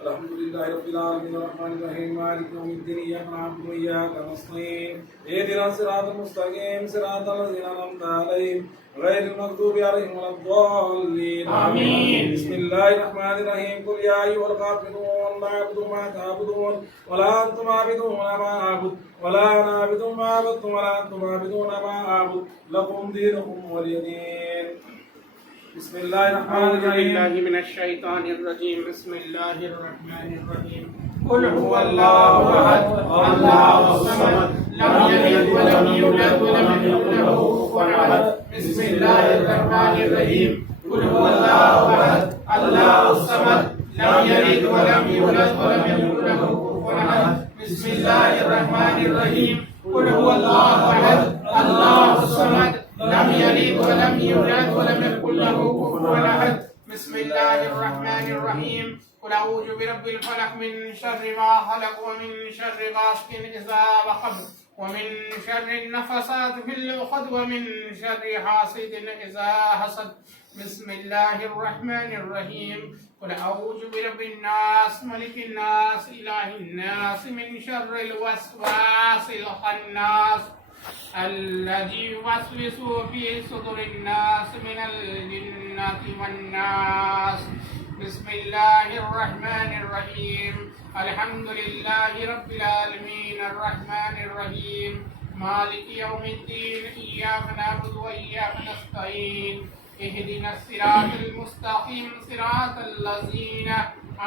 الحمد لله رب العالمين الرحمن الرحيم مالك يوم الدين إياك نعبد وإياك نستعين اهدنا الصراط المستقيم صراط الذين أنعمت عليهم غير المغضوب عليهم ولا الضالين آمين. بسم الله الرحمن الرحيم قل يا أيها الكافرون لا أعبد ما تعبدون ولا أنتم عابدون ما أعبد ولا أنا عابد ما عبدتم ولا أنتم عابدون ما أعبد لكم دينكم ولي دين. بسم الله الرحمن أعوذ الرحيم. بالله من الشيطان الرجيم. بسم الله الرحمن الرحيم. قل هو الله أحد الله الصمد لم يلد ولم يولد ولم يكن له كفوا أحد. بسم الله الرحمن الرحيم. قل هو الله أحد الله الصمد لم يلد ولم يولد ولم يكن له كفوا أحد. بسم الله الرحمن الرحيم. قل هو الله أحد الله الصمد لم يلد ولم يولد ولم يكن له كفوا أحد. بسم الله الرحمن الرحيم. قل أعوذ برب الفلق من شر ما خلق ومن شر غاسق إذا وقب ومن شر النفثات في العقد ومن شر حاسد إذا حسد. بسم الله الرحمن الرحيم. قل أعوذ برب الناس ملك الناس إله الناس من شر الوسواس الخناس الذي يوسوس في صدور الناس من الجنة والناس. بسم الله الرحمن الرحيم. الحمد لله رب العالمين الرحمن الرحيم مالك يوم الدين إياك نعبد وإياك نستعين اهدنا الصراط المستقيم صراط الذين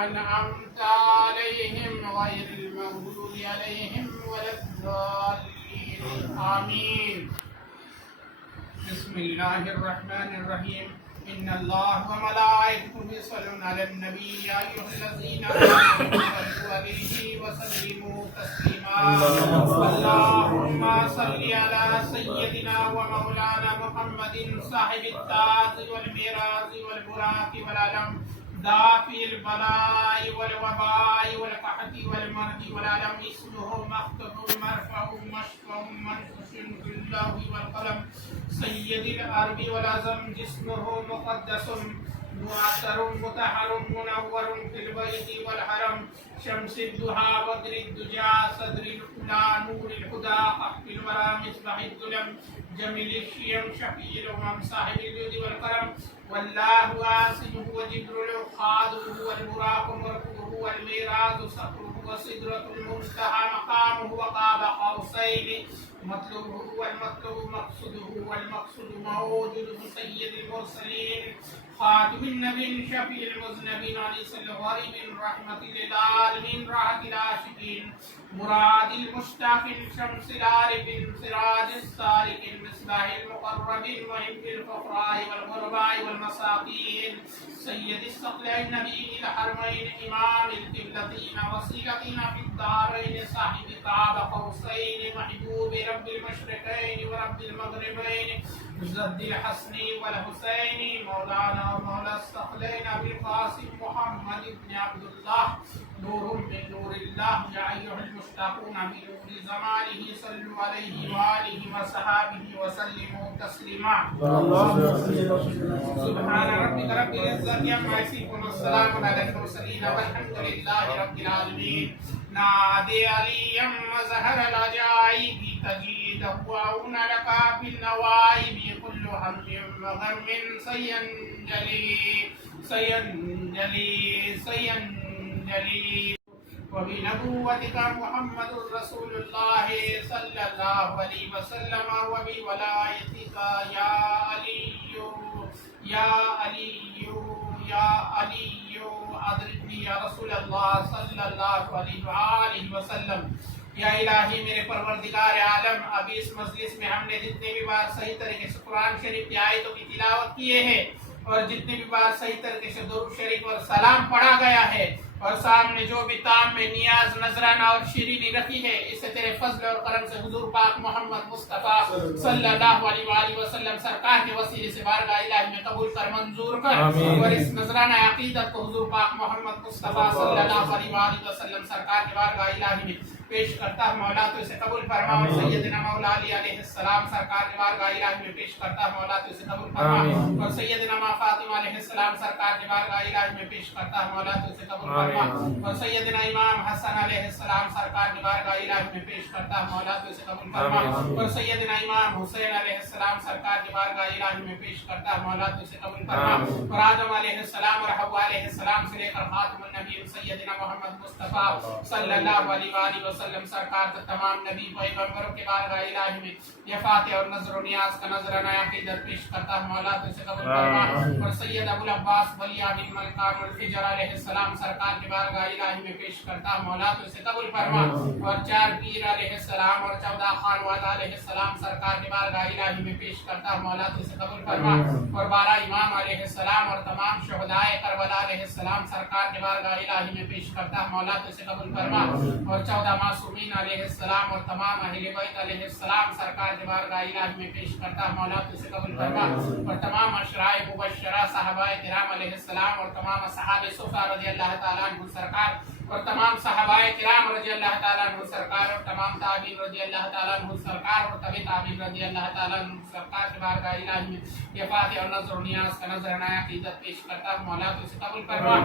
أنعمت عليهم غير المغضوب عليهم ولا الضالين آمين. بسم الله الرحمن الرحيم. إن الله وملائكته يصلون على النبي يا أيها الذين آمنوا صلوا عليه وسلموا تسليما. اللهم صل على سيدنا ومولانا محمد صاحب التاج والميراث والبراق والعلم دافع البلاء والوباء والقحط والمرض والعلم اسمه مخطوب مرفع مشفع منفوس في الله والقلم سيد الأرض والعظم جسمه مقدس معطر مطهر منور في البيت والحرم شمس الضحى بدر الدجى صدر الأولى نور الهدى قحط الورى مصباح الظلم جميل الشيم شفيع الأمم صاحب الجود والكرم والله واسمه وجبريل خادمه والبراق مركبه والميراث صخره وسدرة المنتهى مقامه وقاب قوسين مطلوبه والمطلوب مقصده والمقصود موجوده سيد المرسلين خاتم النبي شفيع المذنبين عليه الغريب رحمة للعالمين راحة العاشقين مراد المشتاق شمس العارف سراج السالك مصباح المقربين وعند الفقراء والغرباء والمساكين سيد الثقلين نبي الحرمين إمام القبلتين وسيلتين في الدارين صاحب قاب قوسين محبوب رب المشرقين ورب المغربين مجد الحسن والحسين مولانا ومولى الثقلين أبي القاسم محمد بن عبد الله نور من نور الله يا أيها المشتاقون بنور زمانه صلوا عليه وآله وصحابه وسلموا تسليما. سبحان ربك رب العزة عما يصفون والسلام على المرسلين والحمد لله رب العالمين. نادي عليا وزهر العجائب تجيد وعون لك في النوائب كل هم وغم سينجلي سينجلي سينجلي وبنبوتك محمد رسول الله صلى الله عليه وسلم وبولايتك يا علي يا علي يا علي أدركني يا رسول الله صلى الله عليه وآله وسلم. یا الہی میرے پروردگار عالم، ابھی اس مجلس میں ہم نے جتنے بھی بار صحیح طریقے سے قرآن شریف کی آیتوں کی تلاوت کیے ہیں اور جتنے بھی بار صحیح طریقے سے درود شریف اور سلام پڑھا گیا ہے اور سامنے جو بھی تام میں نیاز نذرانہ اور شیرینی رکھی ہے، اسے تیرے فضل اور کرم سے حضور پاک محمد مصطفیٰ صلی اللہ علیہ وآلہ وسلم سرکار کے وسیلے سے بارگاہ الہی میں قبول کر، منظور کر، اور اس نذرانہ عقیدت کو حضور پاک محمد مصطفیٰ صلی اللہ علیہ وآلہ وسلم سرکار کے بارگاہ الہی میں پیش کرتا ہوں، مولا تو اسے قبول فرما، اور سیدنا مولا علی علیہ السلام سرکار کے بارگاہ الہی میں پیش کرتا ہوں، مولا تو اسے قبول فرما، اور سیدنا ماں فاطمہ علیہ السلام سرکار کے بارگاہ الہی میں پیش کرتا ہوں، مولا تو اسے قبول فرما، اور سیدنا امام حسن علیہ السلام سرکار کے بارگاہ الہی میں پیش کرتا ہوں، مولا تو اسے قبول فرما، اور سیدنا امام حسین علیہ السلام سرکار کے بارگاہ الہی میں پیش کرتا ہوں، مولا تو اسے قبول فرما، اور آدم علیہ السلام اور حوا علیہ السلام سے لے کر خاتم النبی سیدنا محمد مصطفیٰ صلی اللہ علیہ وآلہ وسلم سرکار کے تمام نبی پیغمبروں کے بارگاہ الہی میں یہ فاتح اور نذر و نیاز کا نذرانہ عقیدت پیش کرتا ہوں، مولا تو اسے قبول فرما، اور سید ابو العباس ولی بن ملکان الفجر علیہ السلام سرکار کے بارگاہ الہی میں پیش کرتا ہوں، مولا تو اسے قبول فرما، اور 4 پیر علیہ السلام اور 14 خانواد علیہ السلام سرکار کے بارگاہ الہی میں پیش کرتا ہوں، مولا تو اسے قبول فرما، اور 12 امام علیہ السلام اور تمام شہدائے کربلا علیہ السلام سرکار کے بارگاہ الہی میں پیش کرتا ہوں، مولا تو اسے قبول فرما، اور 14 معصومین علیہ السلام اور تمام اہل بیت علیہ السلام سرکار کے بارگاہ الہی میں پیش کرتا ہوں، مولا تو اسے قبول فرما، اور تمام عشرائے مبشرہ صحابہ کرام علیہ السلام اور تمام اصحاب صفہ رضی اللہ تعالیٰ عنہ سرکار اور تمام صحابہ کرام رضی اللہ تعالیٰ عنہ سرکار اور تمام تابعین رضی اللہ تعالیٰ عنہ سرکار اور تبع تابعین رضی اللہ تعالیٰ عنہ سرکار کے بارگاہ الہی میں یہ فاتح اور نذر و نیاز کا نذرانہ عقیدت پیش کرتا ہوں، مولا تو اسے قبول فرما،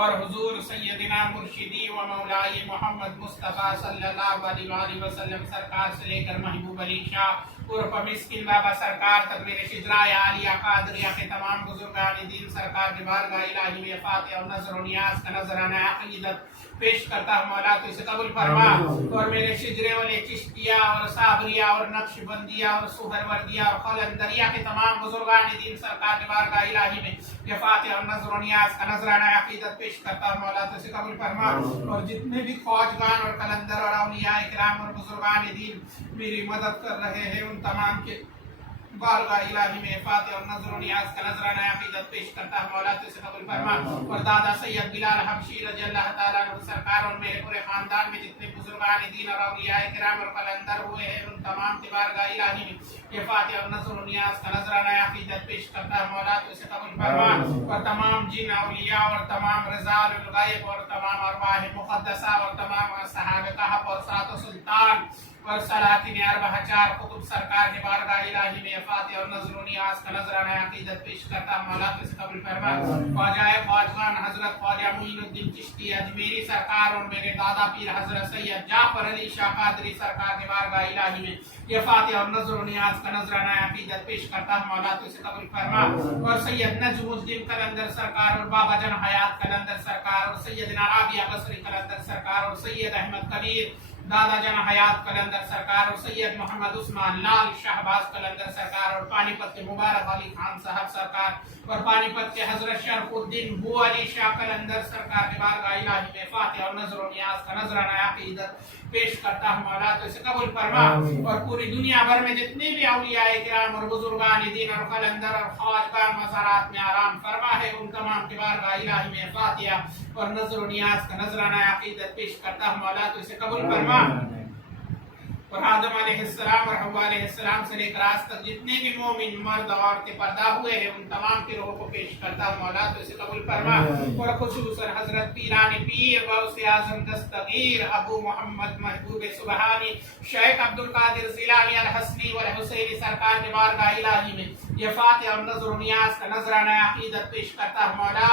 اور حضور سیدنا مرشدی و مولائی محمد مصطفیٰ صلی اللہ علیہ وآلہ وسلم سرکار سے لے کر محبوب علی شاہ عرف مسکین بابا سرکار تک میرے شجرائے عالیہ قادریہ کے تمام بزرگان دین سرکار کے بارگاہ الہی میں فاتح اور نذر و نیاز کا نذرانہ عقیدت پیش کرتا ہوں، مولا تو اسے قبول فرما، اور میرے شجرے والے چشتیہ اور صابریہ اور نقش بندیہ اور سہروردیہ اور قلندریہ کے تمام بزرگان دین سرکار کے بارگاہ الہی میں یہ فاتح اور نذر و نیاز کا نذرانہ عقیدت پیش کرتا ہوں، مولا تو اسے قبول فرما، اور جتنے بھی خواجگان اور قلندر اور اولیاء کرام اور بزرگان دین میری مدد کر رہے ہیں، ان تمام کے بارگاہ الہی میں فاتح اور نذر و نیاز کا نذرانہ عقیدت پیش کرتا ہوں، مولا تو اسے قبول فرما، اور دادا سید بلال حبشی رضی اللہ تعالیٰ عنہ سرکار اور میرے پورے خاندان میں جتنے بزرگان دین اور اولیاء کرام اور قلندر ہوئے ہیں، ان تمام کے بارگاہ الہی میں یہ فاتح اور نذر و نیاز کا نذرانہ عقیدت پیش کرتا ہوں، مولا تو اسے قبول فرما، اور تمام جن اولیاء اور تمام رضال الغیب اور تمام ارواح مقدسہ اور تمام اصحاب کہف اور سات سلطان اور سلاطین اربعہ 4 قطب سرکار کے بارگاہ الہی میں فاتح اور نذر و نیاز کا نذرانہ عقیدت پیش کرتا ہوں، مولا تو اسے قبول فرما، خواجہ خواجگان حضرت خواجہ معین الدین چشتی اجمیری سرکار اور میرے دادا پیر حضرت سید جعفر علی شاہ قادری سرکار کے بارگاہ الہی میں یہ فاتح اور نذر و نیاز کا نذرانہ عقیدت پیش کرتا ہوں، مولا تو اسے قبول فرما، اور سید نجم الدین قلندر سرکار اور بابا جان حیات قلندر سرکار اور سیدنا رابعہ بصری قلندر سرکار اور سید احمد کبیر دادا جان حیات قلندر سرکار اور سید محمد عثمان لال شہباز قلندر سرکار اور پانی پت کے مبارک علی خان صاحب سرکار اور پانی پت کے حضرت شرف الدین بو علی شاہ قلندر سرکار کے بارگاہ الہی میں فاتح اور نذر و نیاز کا نذرانہ عقیدت پیش کرتا ہوں، مولا تو اسے قبول فرما، اور پوری دنیا بھر میں جتنے بھی اولیاء کرام اور بزرگان دین اور قلندر اور خواجگان مزارات میں آرام فرما ہے، ان تمام کے بارگاہ الہی میں فاتحہ اور نذر و نیاز کا نذرانہ عقیدت پیش کرتا ہوں، مولا تو اسے قبول فرما، اور آدم علیہ السلام اور حوا علیہ السلام سے لے کر آج تک جتنے بھی مومن مرد اور عورتیں پردہ ہوئے ہیں، ان تمام کی روح کو پیش کرتا ہوں، مولا تو اسے قبول فرما، اور خصوصاً حضرت پیران پیر غوث اعظم دستگیر ابو محمد محبوب سبحانی شیخ عبدالقادر جیلانی الحسنی والحسینی سرکار کے بارگاہ الہی میں یہ فاتح اور نذر و نیاز کا نذرانہ عقیدت پیش کرتا ہوں، مولا